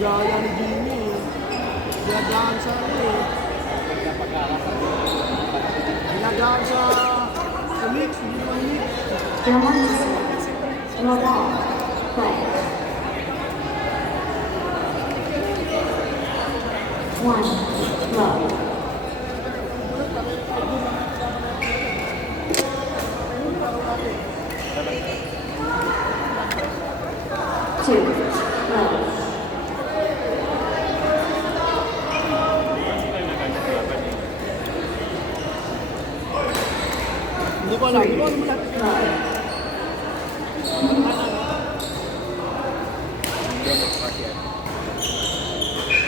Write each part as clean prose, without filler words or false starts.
gaya ni Jimmy. Ginagaan sa ano eh. Ginagaan sa mix, hindi naman mix. No ball. Play. 1. Low. 2. Low. Hindi ko alam. Hindi ko alam lahat. Low.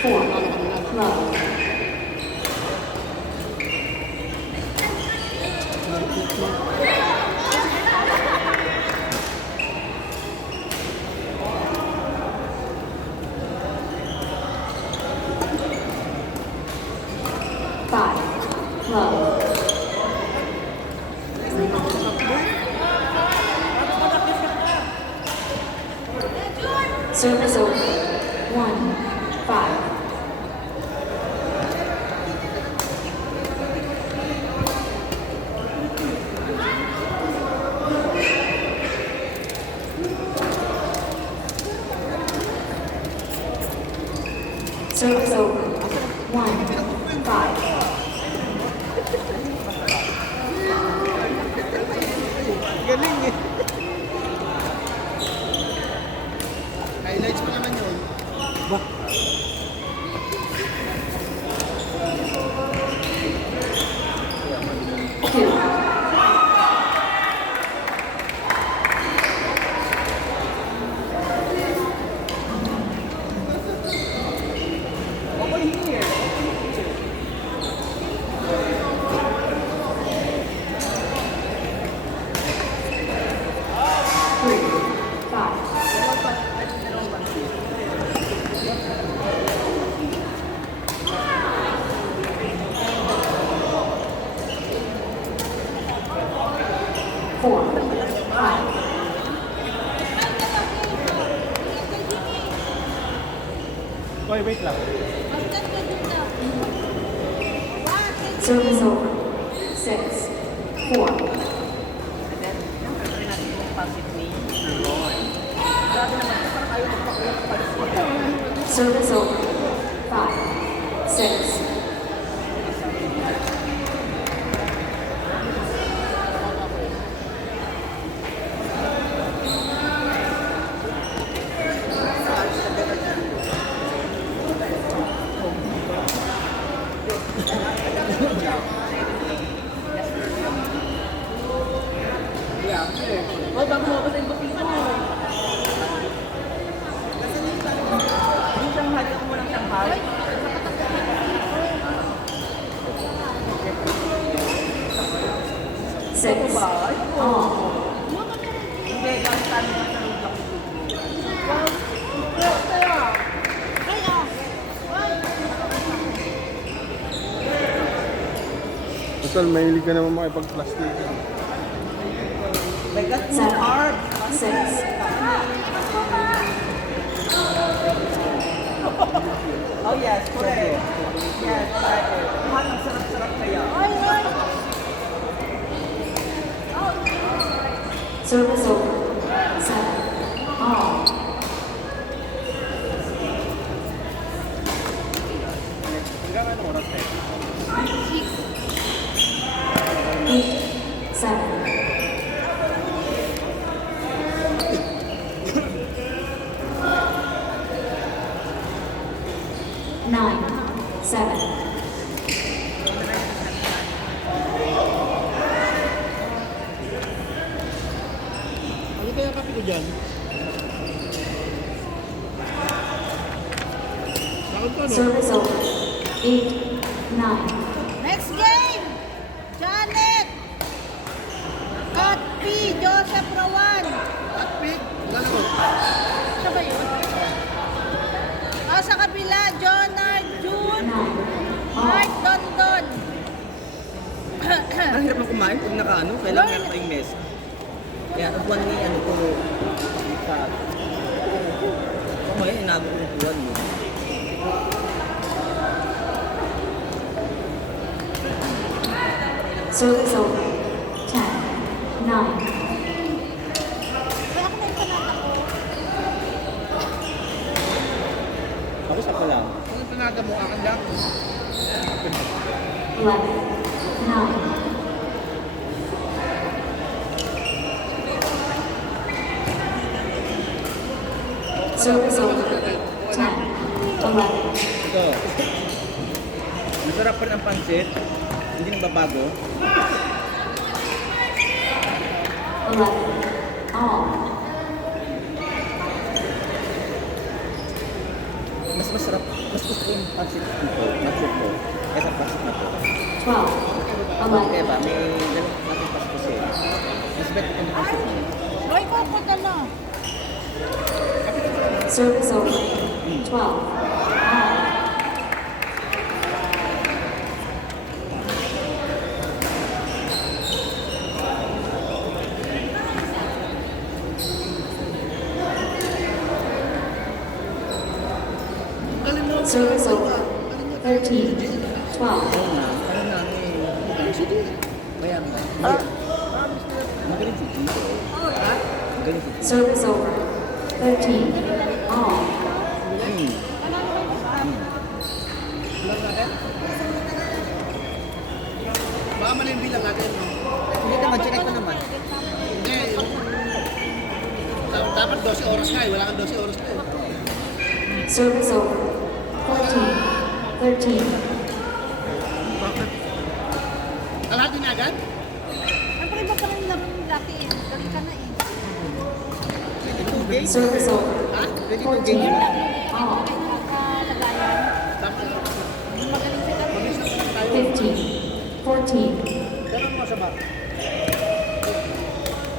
4. Low. 5. Low. Service over. 1. 5. Service over. 1. 5. Galing eh. Highlights pa naman yun. Ba? Oy, wait lang. Service over. 6. 4. Service over. 5. 6. Oh, bago mo ako sa imbukin mo. Yung Shanghai, ako mo ng Shanghai. 6. All. Hindi, kasi tayo na sa loob lang. Total, mahilig ka naman makipag-plastic. May got 7. hard. 6. Oh yes, correct. Yes, correct. Mahal ang sarap-sarap kaya. Service over. 7. All. Hanggang ano oras tayo? 8. 7. 9. 7. Ano kaya kape ko dyan? Bakit ko ano? Service over. 8. 9. Next game! Janet! Kat P. Joseph Rowan. At pick? Wala naman. Siya ba yun? Sa kabila, Jonard June. 9. Mark Dondon. Ang hirap na kumain kung nakaano, kailangan meron tayong mesa. Kaya upuan ni ano ko, sa... Kung may inago ko upuan mo. Service over. 10, 9, Kaya ako na yung panata ko. Ako sa ko lang. Ang panada mo, akin lang. 11, 9, Service over. 10, 11, Ito. Masarap pa rin ang pansit. Hindi nagbabago. 11, all. Mas masarap. Mas gusto ko yung pansit nito. Pansit ko. Kaysa pansit na to. 12, Kaya 11, ba? May ganun natin pastos eh. Mas better kung yung pansit mo. Roy, kukunta na. Service over. 12, all. Service over. 13, 12, Oo nga. Ano namin? Sige. Kaya nga. Magaling si Gio. Magaling si Gio. service over. 13, all. Baka mali yung bilang natin. No? Hindi naman, check ko naman. Hindi. Dapat 12 oras nga eh. Wala kang 12 oras na eh. Service over. 14, 13, Bakit? Kalahati na agad? Siyempre iba pa rin lang dati eh. Dali ka na eh. 22 games? service over. Ha? 22 games. All. Kakalagayan. Tapos, Magaling sa kami. mabilis lang tayo. 15, 14, Ganun mo sa bar.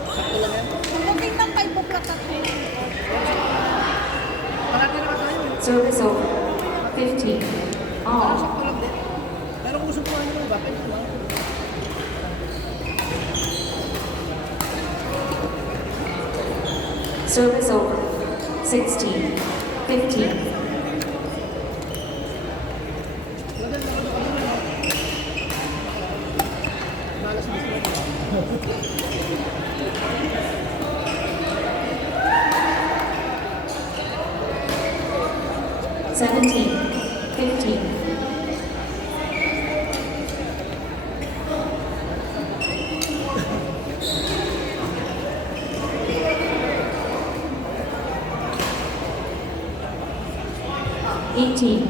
Sakto lang yan. Pagdating ng 5 o'clock at Kalahati naman tayo eh. service over. 15, all. Sakto lang din. Pero kung gusto mo ano ba? Pwede lang. Service over. 16, 15, Malas na sila. 17, 15, 18,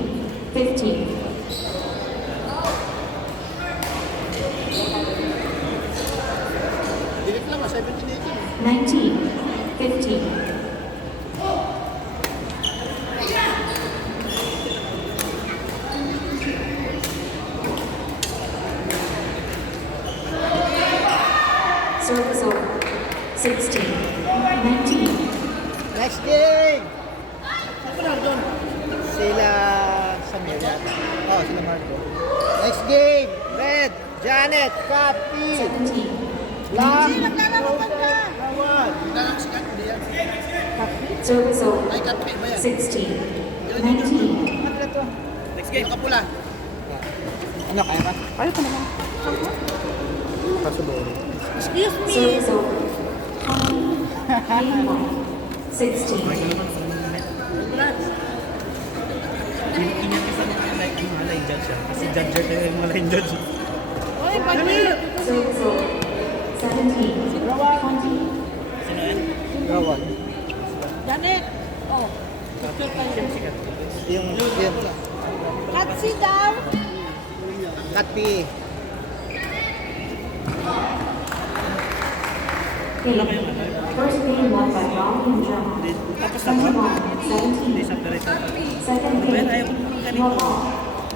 15, Direct lang, 17-18. 19, 15, service over. 16, 19, Next game! Saan ka na doon? Sila Samuel yata. Oh, sila Marco. Next game! Red, Janet, Kapi, 17, Lam, Hindi, naglalaro ka dyan. Kawan. Hindi lang si Kat, hindi yan. service over. Ay, Kat, ba yan? 16, 19, Ano to? Next game. Nakapula. Ano, kaya ka? Kaya pa naman. Pasuboro. Excuse me. service over. 20, 21, 16, Ingat ka sa mga line judge siya. Kasi judger tayo yung mga line judge. Oy, balik. service over. 17, 20, Sino yan? Kawan. Janet. Oh. Picture kayo. Yung, Katsi daw. Kapi. game. First game won by Rocky and German. Tapos na ba? 21, Hindi 17. separate na. Second Well, game. ayaw ko naman ganito. Novak.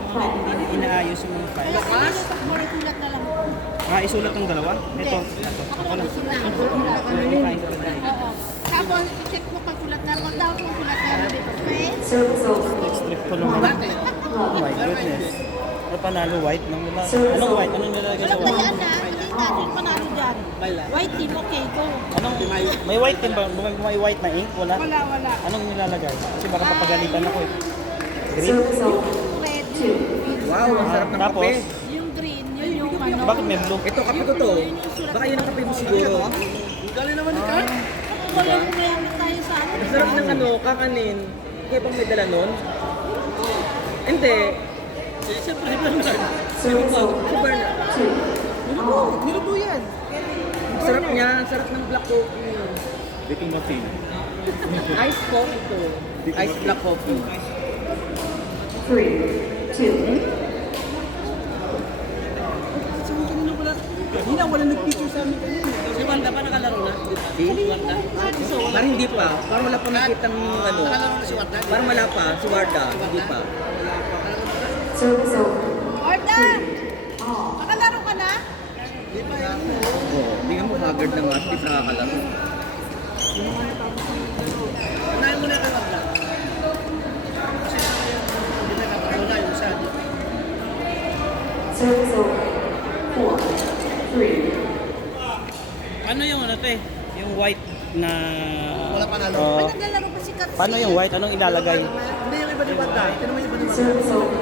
Play. Hindi inaayos yung mga Kaya files. kasi maritulat na lang. Isulat ng dalawa? Ito. Ako lang sulat. Kain ka rin. Oo. Tapos, check mo pag kulat na. Kung daw kung kulat na dito. Okay? Service over. Strip ko lang. Bakit? Oh my goodness. Ano panalo? White? Anong white? Anong nilalagay sa Walang white? tayaan na. Hindi natin panalo dyan. White team, okay, go. Anong, may white din ba? May white na ink? Wala? Wala. Anong nilalagay? Kasi baka papagalitan ako eh. Service over. Red. 2. Wow, ang sarap ng Tapos? kape. Yung green, yun yung ano. Bakit may blue? Ito, kape ko to. Baka yun ang kape mo siguro. Galing naman ni Carl. Wala yung mayamit tayo sa atin. Ang sarap ng ano, kakanin. Kaya pang may dala nun? Hindi. Siyempre, hindi naman. Service over. Si Bernard. 2. Niluto yan. Ang sarap niya. Ang sarap ng black coffee. Hindi ko mapin. Iced coffee to. Iced black coffee. 3. 2. Hindi na, wala nag-picture sa amin kanina. Si Wanda ba nakalaro na? Parang hindi pa. Parang wala pa nakitang ano. Parang wala pa. Si Warda. Hindi pa. Service over. Orda! 3. All. Nakalaro ka na? Oo. Tingnan mo, haggard na nga. Hindi pa nakakalaro. Unahin mo na kay Wanda. Kasi hindi na nakakala yung isa. Service over. 4. 3. Ano yung ano te? Yung white na... Wala panalo. Oh. Naglalaro pa si Katsi. Paano yung white? Anong ilalagay? Hindi yung iba ni Wanda. Ito naman yung iba ni Wanda. Service over.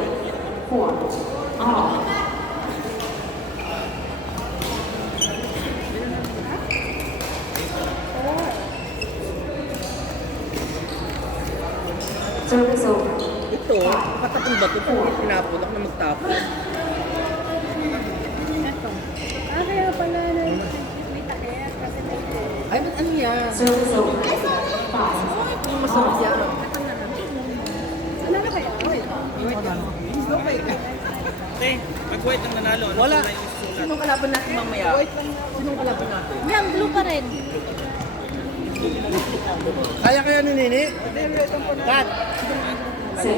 4. All. Service over. Ito, patapon ba ito? Kung tinapon ako na magtapon. Kaya pala na may takaya kasi Ay, ba't ano yan? Service over. 5. Ang masarap yan. ano na kaya? Te, pag white ang nanalo, ano Wala. kulay yung susulat? Sinong kalaban natin mamaya? Sinong kalaban natin? Yan, blue pa rin. Kaya ni Nini? Kat. 6. 5.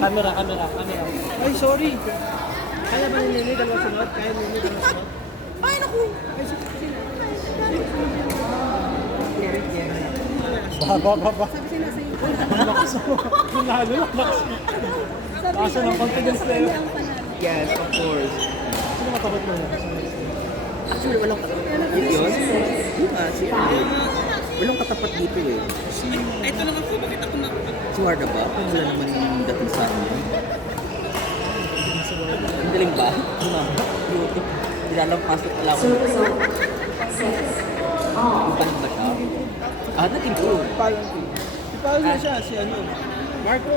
Camera. Ay, sorry. Kaya ba ni Nini dalawa sunod? Kaya ni Nini dalawa sunod? Ay, naku! Ba. Sabi sila sa'yo. Nanalo lang. Sabi Kaso ng confidence na yun. ang panalo. Yes, of course. Sino matakot mo? Actually, walang katapat. Yun? Yun nga, si walang katapat dito eh. Ito naman po, bakit ako na... Si Warda ba? Kung wala naman yung dating sa amin. Ang galing ba? YouTube. Nilalampas at alam ko. Service over. 6. All. Ipan ba siya? Ah, nag-improve. Si Paul na siya, si ano? Marco.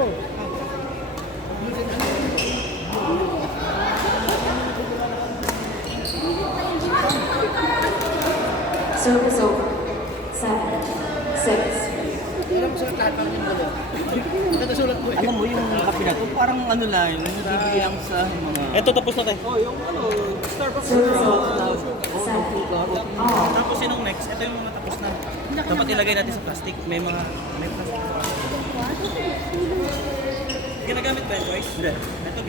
Service over. 7. 6. Alam mo sa tatang yung dalawa. Ganda sulat ko eh. Alam mo yung kape na to, parang ano lang, yung bibili lang sa mga... Ito, tapos na tayo. Oh, yung ano, Starbucks. Service over. 7. All. Tapos sinong next? Ito yung mga tapos na. Dapat ilagay natin sa plastic. May plastic. Ginagamit ba yun, guys? Hindi. Ito,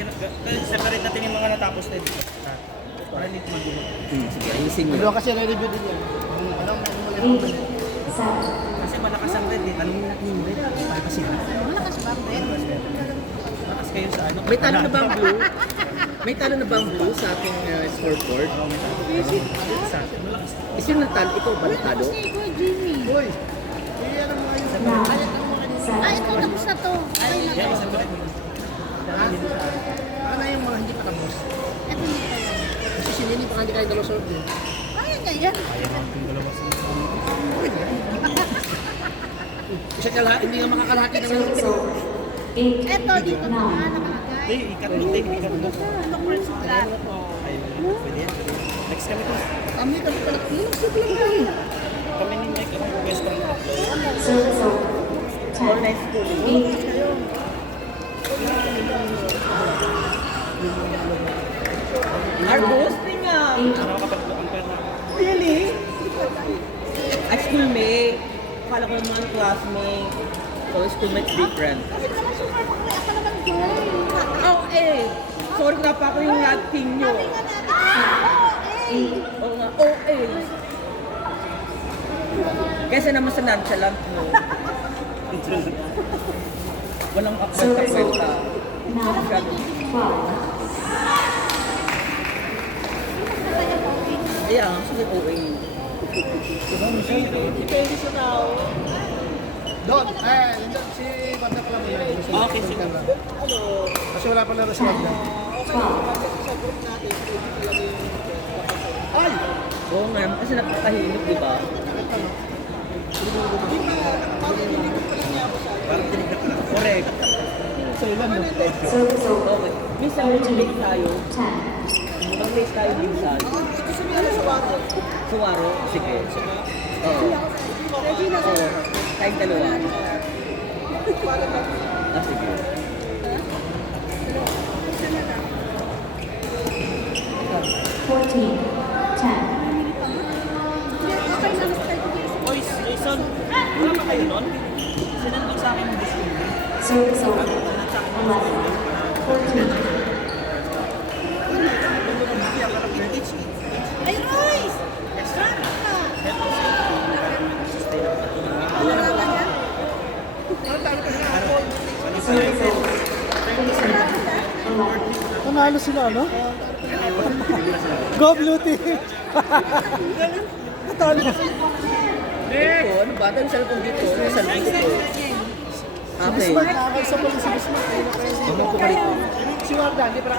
separate natin yung mga natapos din. Para hindi magulo. Sige, ayusin mo. Doon kasi na-review din yan. Alam mo kung mali 8. 7. Kasi malakas ang red eh. Tanongin natin yung red. Para kasi ha? Malakas ba, Fred? Malakas kayo sa ano. May talo na ba ang blue? May talo na ba ang blue sa ating scoreboard? Sa akin. Malakas. Is yung natalo? Ikaw ba natalo? Kasi Kuya Jimmy. Uy, iyan ang mga yun. 9. Ay, 7. ito tapos na to. Ay, na Yan, to. isang red. Ano yung mga hindi pa tapos? Ito na to. Kasi si Nini pa hindi kayo dalawa sunod eh. Ayan nga yan. Isa ka lahat, hindi ka makakalahati ng Service over. 8. Ito, dito na 9. nakalagay. Ikat mo, te. Ikat mo. Ano ko rin sulat? Ay, pwede yan. Next kami to. kami ka pala. Kami ni Mike. Ang best kami upload. Service over. 10. 8. Arbos, tingnan! Ano kapag ang pera? Really? Ay, schoolmate. Akala ko naman classmate. So, schoolmate different. Kasi naman super bakla ka naman, girl. Oh, eh! Sorry na pa ako yung acting nyo. Sabi nga natin, Oo nga, oh, eh! Kesa naman sa nonchalant mo. Walang Service over. kwenta. 9. 12. Yeah, sige, OA. Depende sa tao. Doon, nandun si Bandang lang muna. Okay, sige. Kasi wala pala na si Bandang. Ay! Oo nga, kasi napakahimik, di ba? Parang tinignan ko lang. Correct. Sailan no? Service over. Okay. Minsan, mag-bake tayo. 10. Mag-bake tayo minsan. Suwaro? Sige. Oo. Oo. Tayong dalawa. Sige. 14. 10. Oy, Jason, wala pa kayo nun? Sinandog sa akin yung gusto mo. Service over. 11. 14. Ay, Royce! Saan ka? Wala ka ba yan? Service over. 11. Panalo sila, no? Go Blue Team! Natalo. Ito, ano ba? Ang cellphone dito. Ang cellphone dito. Okay. Nakakaisa pa lang si Bismarck. Huwag mo pumalit. Si Warda, hindi pa